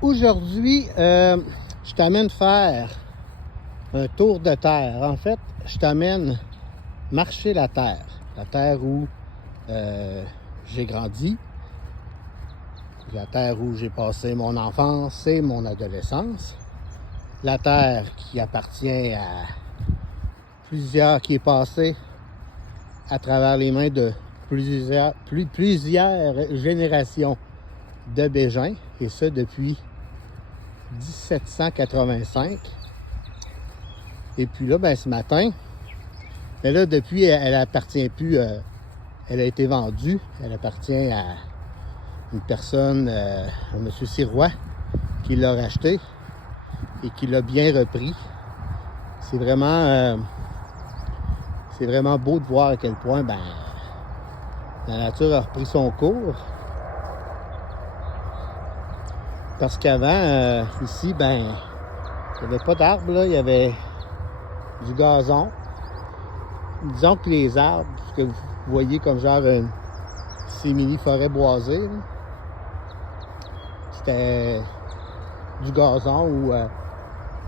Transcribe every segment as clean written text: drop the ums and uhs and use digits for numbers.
Aujourd'hui, je t'amène faire un tour de terre. En fait, je t'amène marcher la terre où j'ai grandi, la terre où j'ai passé mon enfance et mon adolescence, la terre qui appartient à qui est passée à travers les mains de plusieurs générations de Bégins, et ça depuis 1785. Et puis là, ce matin, mais là, depuis, elle appartient plus, elle a été vendue, elle appartient à une personne, à M. Sirois, qui l'a racheté et qui l'a bien repris. C'est vraiment beau de voir à quel point la nature a repris son cours. Parce qu'avant, ici, il n'y avait pas d'arbres, là, il y avait du gazon. Disons que les arbres, ce que vous voyez comme genre une simili-forêt boisée, là, c'était du gazon ou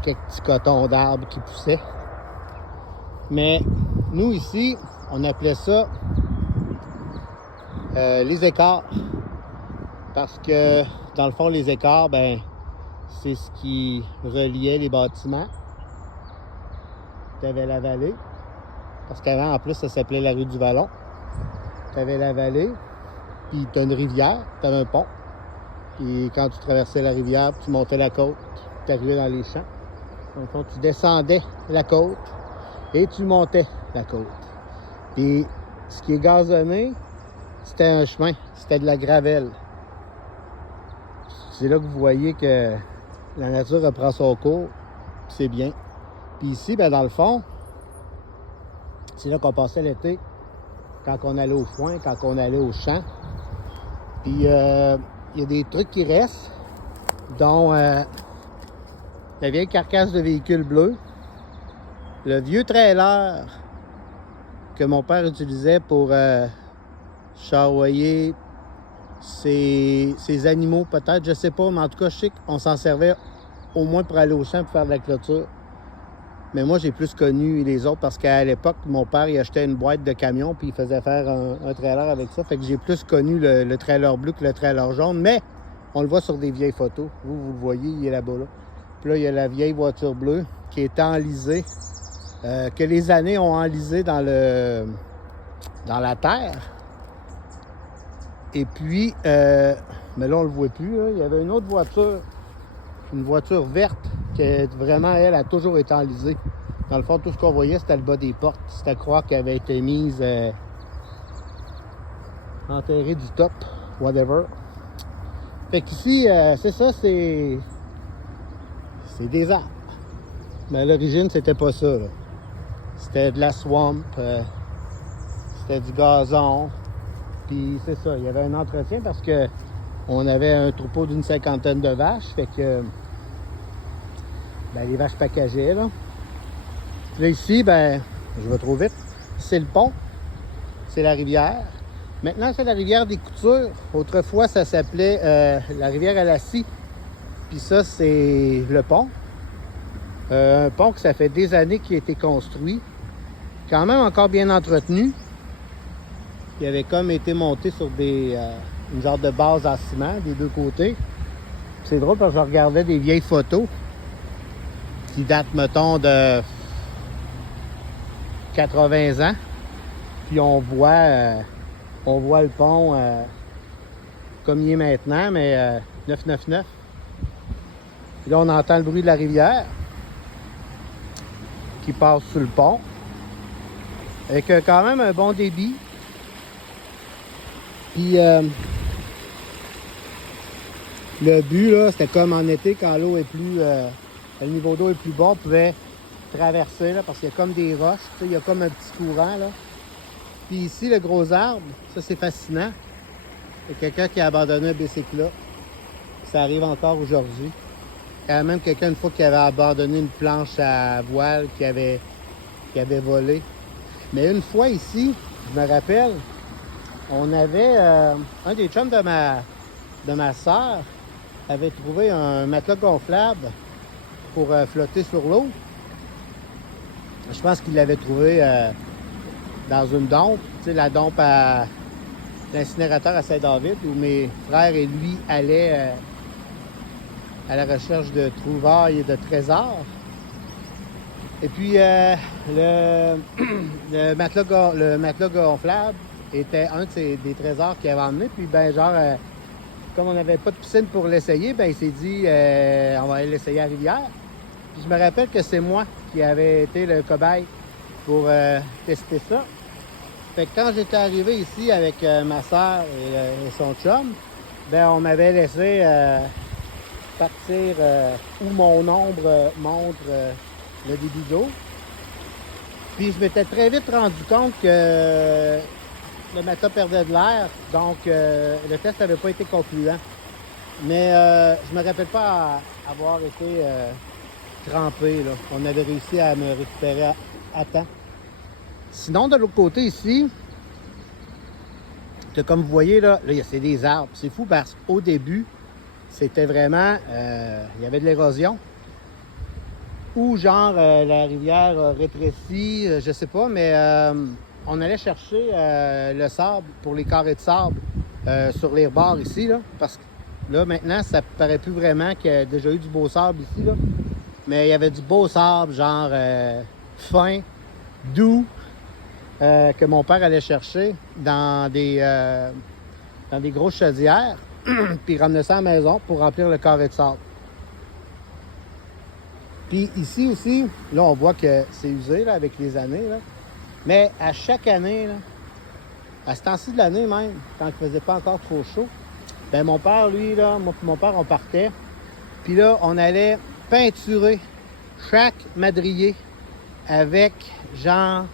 quelques petits cotons d'arbres qui poussaient. Mais nous, ici, on appelait ça les écarts. Parce que, dans le fond, les écarts, c'est ce qui reliait les bâtiments. Tu avais la vallée. Parce qu'avant, en plus, ça s'appelait la rue du Vallon. Tu avais la vallée, puis tu as une rivière, tu avais un pont. Et quand tu traversais la rivière, tu montais la côte, tu arrivais dans les champs. Donc, tu descendais la côte et tu montais la côte. Puis, ce qui est gazonné, c'était un chemin, c'était de la gravelle. C'est là que vous voyez que la nature reprend son cours, puis c'est bien. Puis ici, dans le fond, c'est là qu'on passait l'été, quand on allait au foin, quand on allait au champ. Puis il y a des trucs qui restent, dont la vieille carcasse de véhicule bleu, le vieux trailer que mon père utilisait pour charroyer ses animaux, peut-être, je sais pas, mais en tout cas, je sais qu'on s'en servait au moins pour aller au champ pour faire de la clôture. Mais moi, j'ai plus connu les autres parce qu'à l'époque, mon père, il achetait une boîte de camion puis il faisait faire un trailer avec ça. Fait que j'ai plus connu le trailer bleu que le trailer jaune, mais on le voit sur des vieilles photos. Vous le voyez, il est là-bas, là. Puis là, il y a la vieille voiture bleue qui est enlisée, que les années ont enlisée dans la terre. Et puis, mais là, on le voit plus, là. Il y avait une autre voiture, une voiture verte, qui vraiment, elle, a toujours été enlisée. Dans le fond, tout ce qu'on voyait, c'était le bas des portes. C'était à croire qu'elle avait été mise enterrée du top, whatever. Fait qu'ici, c'est ça, c'est des arbres. Mais à l'origine, c'était pas ça, là. C'était de la swamp, c'était du gazon. Puis c'est ça, il y avait un entretien parce que on avait un troupeau d'une 50aine de vaches. Fait que les vaches packageaient, là. Puis là, ici, je vais trop vite. C'est le pont. C'est la rivière. Maintenant, c'est la rivière des Coutures. Autrefois, ça s'appelait la rivière à la scie. Puis ça, c'est le pont. Un pont que ça fait des années qu'il a été construit. Quand même encore bien entretenu. Il avait comme été monté sur une genre de base en ciment des deux côtés. C'est drôle parce que je regardais des vieilles photos qui datent, mettons, de 80 ans. Puis on voit le pont comme il est maintenant, mais 999. Puis là, on entend le bruit de la rivière qui passe sur le pont. Avec quand même un bon débit. Puis le but, là, c'était comme en été, quand l'eau est plus... le niveau d'eau est plus bas, on pouvait traverser, là, parce qu'il y a comme des roches. Tu sais, il y a comme un petit courant, là. Puis ici, le gros arbre, ça, c'est fascinant. Il y a quelqu'un qui a abandonné un bicycle là. Ça arrive encore aujourd'hui. Il y a même quelqu'un, une fois, qui avait abandonné une planche à voile qui avait volé. Mais une fois ici, je me rappelle, on avait un des chums de ma sœur avait trouvé un matelas gonflable pour flotter sur l'eau. Je pense qu'il l'avait trouvé dans une dompe, tu sais, la dompe à l'incinérateur à Saint-David, où mes frères et lui allaient à la recherche de trouvailles et de trésors. Et puis, le matelas gonflable était un des trésors qu'il avait emmené. Puis, ben, genre, comme on n'avait pas de piscine pour l'essayer, ben, il s'est dit, on va aller l'essayer à la rivière. Puis, je me rappelle que c'est moi qui avait été le cobaye pour tester ça. Fait que quand j'étais arrivé ici avec ma soeur et son chum, ben, on m'avait laissé partir où mon ombre montre le début d'eau. Puis je m'étais très vite rendu compte que le matelas perdait de l'air, donc le test n'avait pas été concluant. Mais je me rappelle pas avoir été trempé, là. On avait réussi à me récupérer à temps. Sinon, de l'autre côté ici, comme vous voyez, là c'est des arbres. C'est fou parce qu'au début, c'était vraiment, il y avait de l'érosion. Ou genre la rivière rétrécie, je sais pas, mais on allait chercher le sable pour les carrés de sable sur les bords ici, là, parce que là, maintenant, ça paraît plus vraiment qu'il y a déjà eu du beau sable ici, là. Mais il y avait du beau sable, genre fin, doux, que mon père allait chercher dans des grosses chaudières, puis ramenait ça à la maison pour remplir le carré de sable. Puis ici aussi, là, on voit que c'est usé là, avec les années, là. Mais à chaque année, là, à ce temps-ci de l'année même, quand il faisait pas encore trop chaud, ben mon père, lui, là, moi et mon père, on partait. Puis là, on allait peinturer chaque madrier avec genre,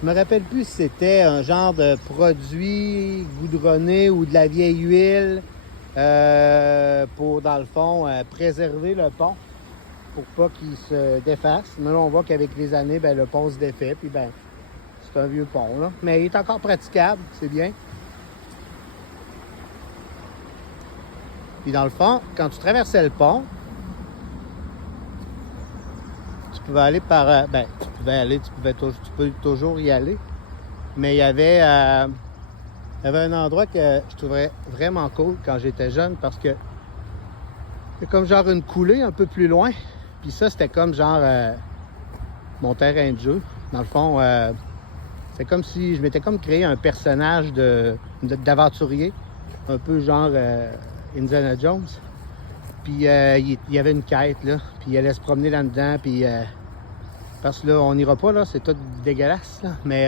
je me rappelle plus si c'était un genre de produit goudronné ou de la vieille huile pour, dans le fond, préserver le pont pour pas qu'il se défasse. Mais là, on voit qu'avec les années, ben, le pont se défait, puis ben, c'est un vieux pont, là. Mais il est encore praticable, c'est bien. Puis dans le fond, quand tu traversais le pont, tu pouvais aller par... tu peux toujours y aller. Mais il y avait un endroit que je trouvais vraiment cool quand j'étais jeune parce que c'est comme genre une coulée un peu plus loin. Puis ça, c'était comme genre mon terrain de jeu. Dans le fond, c'est comme si je m'étais comme créé un personnage d'aventurier. Un peu genre Indiana Jones. Puis il y avait une quête, là. Puis il allait se promener là-dedans. Puis parce que là, on n'ira pas, là. C'est tout dégueulasse, là. Mais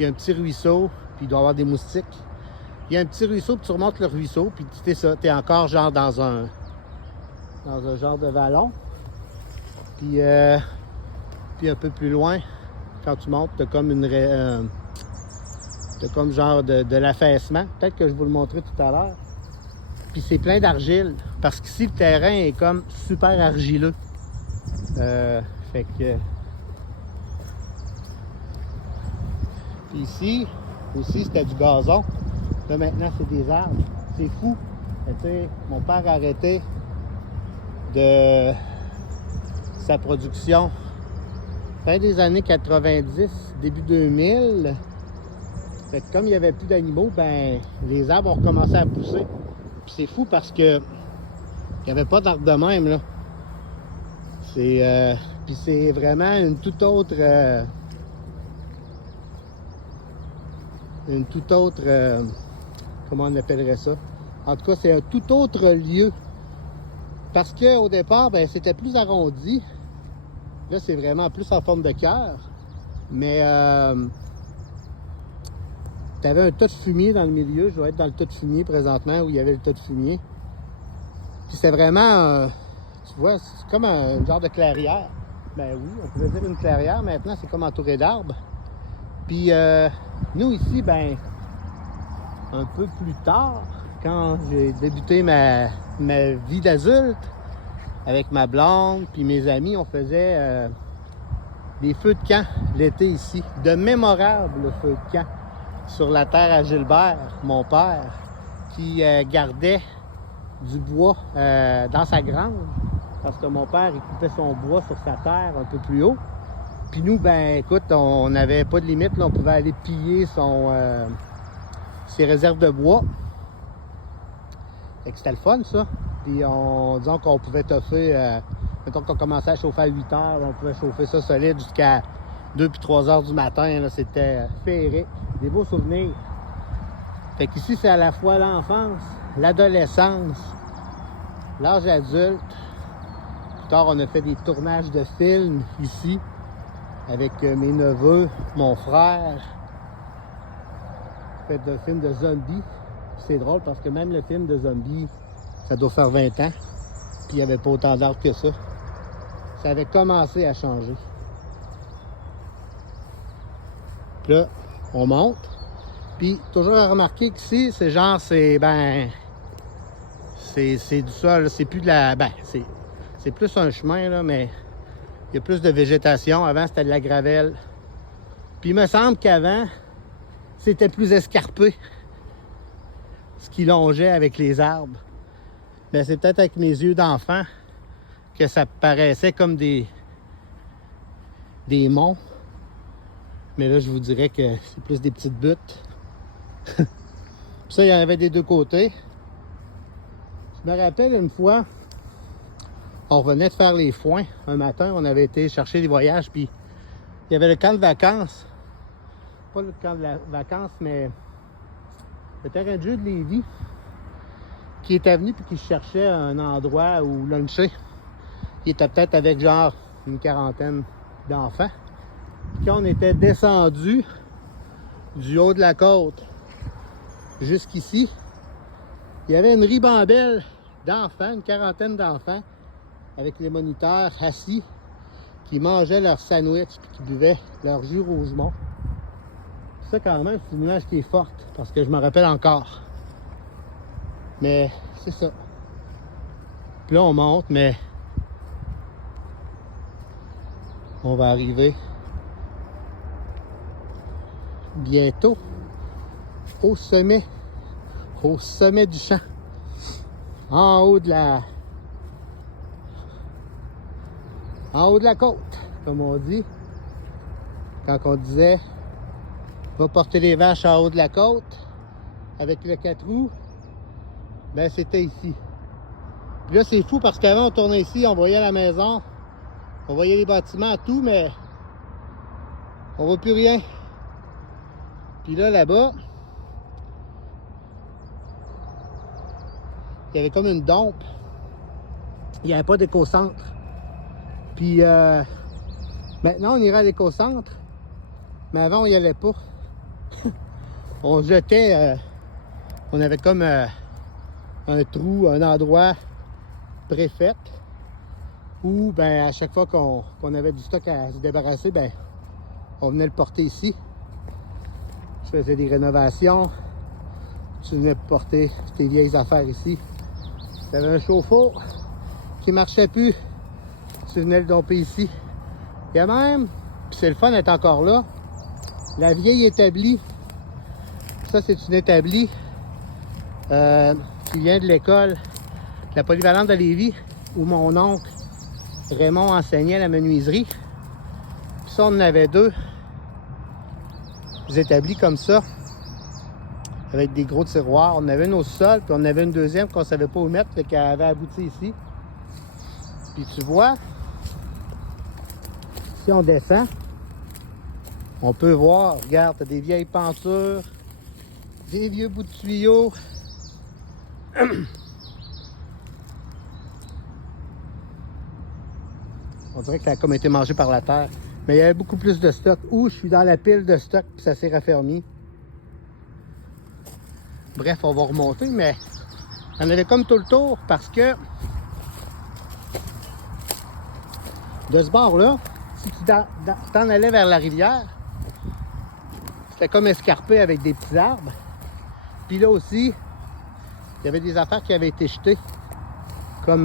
il y a un petit ruisseau. Puis il doit y avoir des moustiques. Il y a un petit ruisseau, puis tu remontes le ruisseau. Puis tu sais ça, t'es encore genre dans un genre de vallon. Puis un peu plus loin, quand tu montes, t'as comme t'as comme genre de l'affaissement. Peut-être que je vais vous le montrer tout à l'heure. Puis c'est plein d'argile. Parce qu'ici, le terrain est comme super argileux. Fait que... Puis ici, aussi, c'était du gazon. Là, maintenant, c'est des arbres. C'est fou. Tu sais, mon père a arrêté de sa production fin des années 90, début 2000. Fait que comme il n'y avait plus d'animaux, ben les arbres ont recommencé à pousser. Puis c'est fou parce que il n'y avait pas d'arbres de même, là. Puis c'est vraiment une toute autre comment on appellerait ça? En tout cas, c'est un tout autre lieu. Parce qu'au départ, ben, c'était plus arrondi. Là, c'est vraiment plus en forme de cœur. Mais tu avais un tas de fumier dans le milieu. Je dois être dans le tas de fumier présentement où il y avait le tas de fumier. Puis c'est vraiment, tu vois, c'est comme un genre de clairière. Ben oui, on pourrait dire une clairière. Maintenant, c'est comme entouré d'arbres. Puis nous ici, ben, un peu plus tard, quand j'ai débuté ma vie d'adulte, avec ma blonde puis mes amis, on faisait des feux de camp l'été ici. De mémorables feux de camp sur la terre à Gilbert, mon père, qui gardait du bois dans sa grange. Parce que mon père, il coupait son bois sur sa terre un peu plus haut. Puis nous, ben écoute, on n'avait pas de limite. Là, on pouvait aller piller ses réserves de bois. Fait que c'était le fun, ça. Puis disons qu'on pouvait toffer, mettons qu'on commençait à chauffer à 8 heures, on pouvait chauffer ça solide jusqu'à 2 puis 3 heures du matin. Là, c'était féerique. Des beaux souvenirs. Fait qu'ici, c'est à la fois l'enfance, l'adolescence, l'âge adulte. Plus tard, on a fait des tournages de films ici avec mes neveux, mon frère. On fait un film de zombies. C'est drôle parce que même le film de zombies, ça doit faire 20 ans. Puis il n'y avait pas autant d'art que ça. Ça avait commencé à changer. Puis là, on monte. Puis toujours à remarquer qu'ici, c'est genre, c'est du sol. C'est plus de la... c'est plus un chemin, là, mais il y a plus de végétation. Avant, c'était de la gravelle. Puis il me semble qu'avant, c'était plus escarpé. Ce qui longeait avec les arbres. Mais c'est peut-être avec mes yeux d'enfant que ça paraissait comme des monts. Mais là, je vous dirais que c'est plus des petites buttes. Ça, il y en avait des deux côtés. Je me rappelle une fois, on revenait de faire les foins. Un matin, on avait été chercher des voyages, puis il y avait le camp de vacances. Pas le camp de vacances, mais le terrain de jeu de Lévis qui était venu puis qui cherchait un endroit où luncher. Il était peut-être avec genre une quarantaine d'enfants. Puis quand on était descendu du haut de la côte jusqu'ici, il y avait une ribambelle d'enfants, une quarantaine d'enfants, avec les moniteurs assis, qui mangeaient leur sandwich puis qui buvaient leur jus Rougemont. Ça, quand même, c'est une image qui est forte, parce que je me rappelle encore. Mais c'est ça. Puis là, on monte, mais on va arriver bientôt au sommet du champ, en haut de la côte, comme on dit. Quand on disait va porter les vaches en haut de la côte avec le 4 roues, ben c'était ici. Puis là, c'est fou parce qu'avant, on tournait ici, on voyait la maison, on voyait les bâtiments, tout, mais on voit plus rien. Puis là, là-bas, il y avait comme une dompe. Il n'y avait pas d'éco-centre. Puis maintenant, on irait à l'éco-centre, mais avant, on n'y allait pas. On jetait, on avait comme un trou, un endroit préfet où, ben, à chaque fois qu'on avait du stock à se débarrasser, ben, on venait le porter ici. Je faisais des rénovations. Tu venais porter tes vieilles affaires ici. Tu avais un chauffe-eau qui marchait plus. Tu venais le domper ici. Il y a même, puis c'est le fun d'être encore là, la vieille établie. Ça, c'est une établie qui vient de l'école, de la polyvalente de Lévis, où mon oncle Raymond enseignait à la menuiserie. Puis ça, on en avait deux établis comme ça, avec des gros tiroirs. On avait une au sol, puis on avait une deuxième qu'on ne savait pas où mettre, fait qu'elle avait abouti ici. Puis tu vois, si on descend, on peut voir, regarde, t'as des vieilles pentures, des vieux bouts de tuyaux. On dirait que ça a comme été mangé par la terre. Mais il y avait beaucoup plus de stock. Ouh, je suis dans la pile de stock, puis ça s'est raffermi. Bref, on va remonter, mais on avait comme tout le tour parce que de ce bord-là, si tu t'en allais vers la rivière, c'était comme escarpé avec des petits arbres. Puis là aussi, il y avait des affaires qui avaient été jetées, comme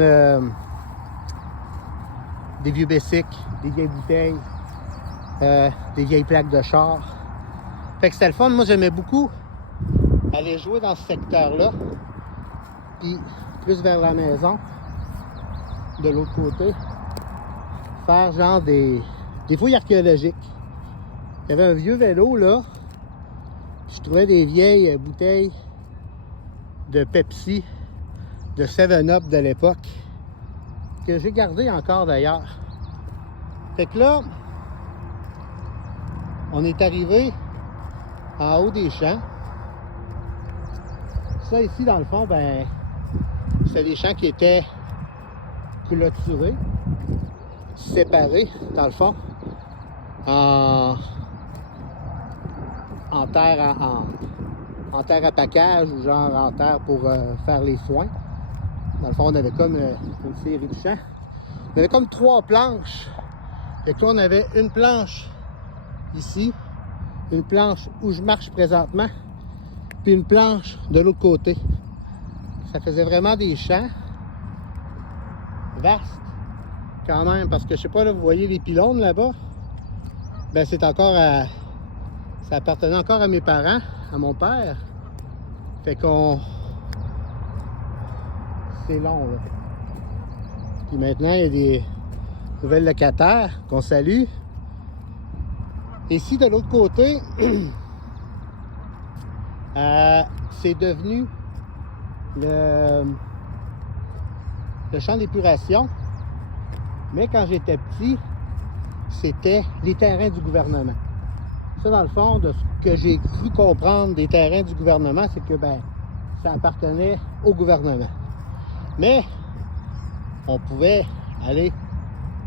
des vieux bessics, des vieilles bouteilles, des vieilles plaques de char. Fait que c'était le fun. Moi, j'aimais beaucoup aller jouer dans ce secteur-là. Puis plus vers la maison, de l'autre côté, faire genre des fouilles archéologiques. Il y avait un vieux vélo là. Je trouvais des vieilles bouteilles de Pepsi, de 7-Up de l'époque, que j'ai gardé encore d'ailleurs. Fait que là, on est arrivé en haut des champs. Ça ici, dans le fond, ben, c'est des champs qui étaient clôturés, séparés, dans le fond, en terre à package ou genre en terre pour faire les foins. Dans le fond, on avait comme une série de champs. On avait comme 3 planches. Et là, on avait une planche ici, une planche où je marche présentement, puis une planche de l'autre côté. Ça faisait vraiment des champs vastes quand même, parce que je sais pas, là, vous voyez les pylônes là-bas? Ben c'est encore à... Ça appartenait encore à mes parents, à mon père. Fait qu'on... C'est long, là. Puis maintenant, il y a des nouvelles locataires qu'on salue. Et ici, de l'autre côté, c'est devenu le champ d'épuration. Mais quand j'étais petit, c'était les terrains du gouvernement. Ça, dans le fond, de ce que j'ai cru comprendre des terrains du gouvernement, c'est que ben, ça appartenait au gouvernement. Mais on pouvait aller,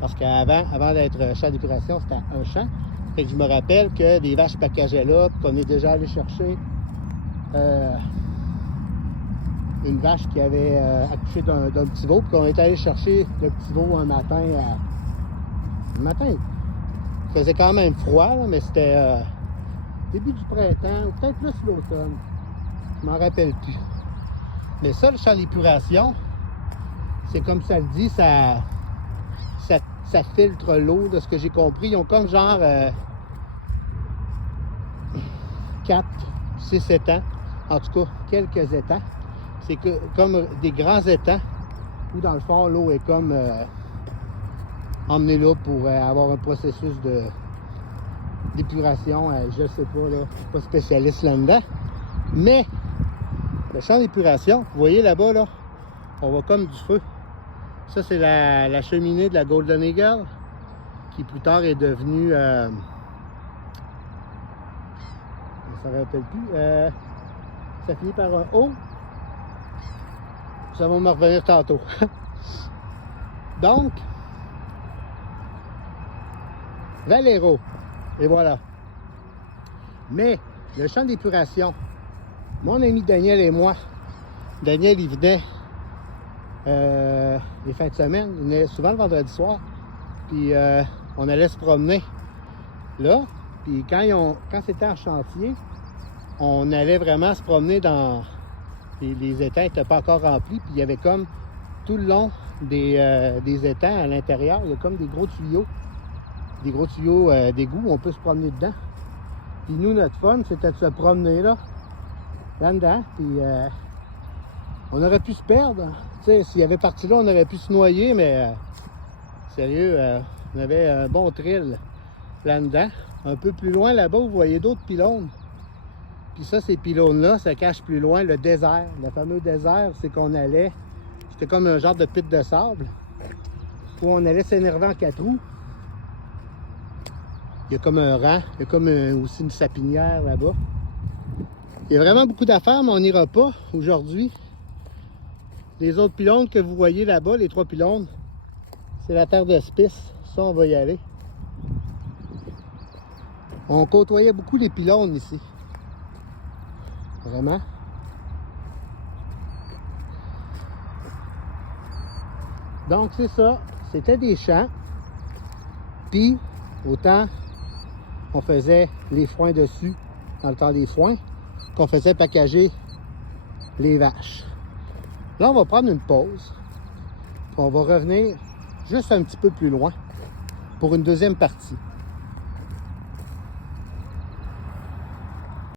parce qu'avant d'être champ d'épuration, c'était un champ. Fait que je me rappelle que des vaches packageaient là, puis qu'on est déjà allé chercher une vache qui avait accouché d'un petit veau, puis qu'on est allé chercher le petit veau un matin. Il faisait quand même froid, là, mais c'était début du printemps, ou peut-être plus l'automne. Je m'en rappelle plus. Mais ça, le champ d'épuration, c'est comme ça le dit, ça filtre l'eau, de ce que j'ai compris. Ils ont comme genre 4, 6 étangs, en tout cas quelques étangs. C'est comme des grands étangs où dans le fond l'eau est comme emmenée là pour avoir un processus d'épuration. Je sais pas, là, je suis pas spécialiste là-dedans. Mais le champ d'épuration, vous voyez là-bas, là, on voit comme du feu. Ça, c'est la cheminée de la Golden Eagle, qui plus tard est devenue... ça ne rappelle plus. Ça finit par un O. Ça va me revenir tantôt. Donc, Valero. Et voilà. Mais, le champ d'épuration, mon ami Daniel et moi, Daniel, il venait les fins de semaine, il venait souvent le vendredi soir, puis on allait se promener là, puis quand c'était en chantier, on allait vraiment se promener dans... Les étangs n'étaient pas encore remplis, puis il y avait comme tout le long des étangs à l'intérieur, il y a comme des gros tuyaux d'égout où on peut se promener dedans. Puis nous, notre fun, c'était de se promener là-dedans, puis on aurait pu se perdre. Tu sais, s'il y avait parti là, on aurait pu se noyer, mais sérieux, on avait un bon thrill là-dedans. Un peu plus loin là-bas, vous voyez d'autres pylônes. Puis ça, ces pylônes-là, ça cache plus loin le désert. Le fameux désert, c'est qu'on allait... C'était comme un genre de pit de sable où on allait s'énerver en 4 roues. Il y a comme un rang, il y a comme aussi une sapinière là-bas. Il y a vraiment beaucoup d'affaires, mais on n'ira pas aujourd'hui. Les autres pylônes que vous voyez là-bas, les 3 pylônes, c'est la terre d'hospice. Ça, on va y aller. On côtoyait beaucoup les pylônes ici. Vraiment. Donc, c'est ça. C'était des champs. Puis, autant on faisait les foins dessus, dans le temps des foins, qu'on faisait packager les vaches. Là, on va prendre une pause. Puis on va revenir juste un petit peu plus loin pour une deuxième partie.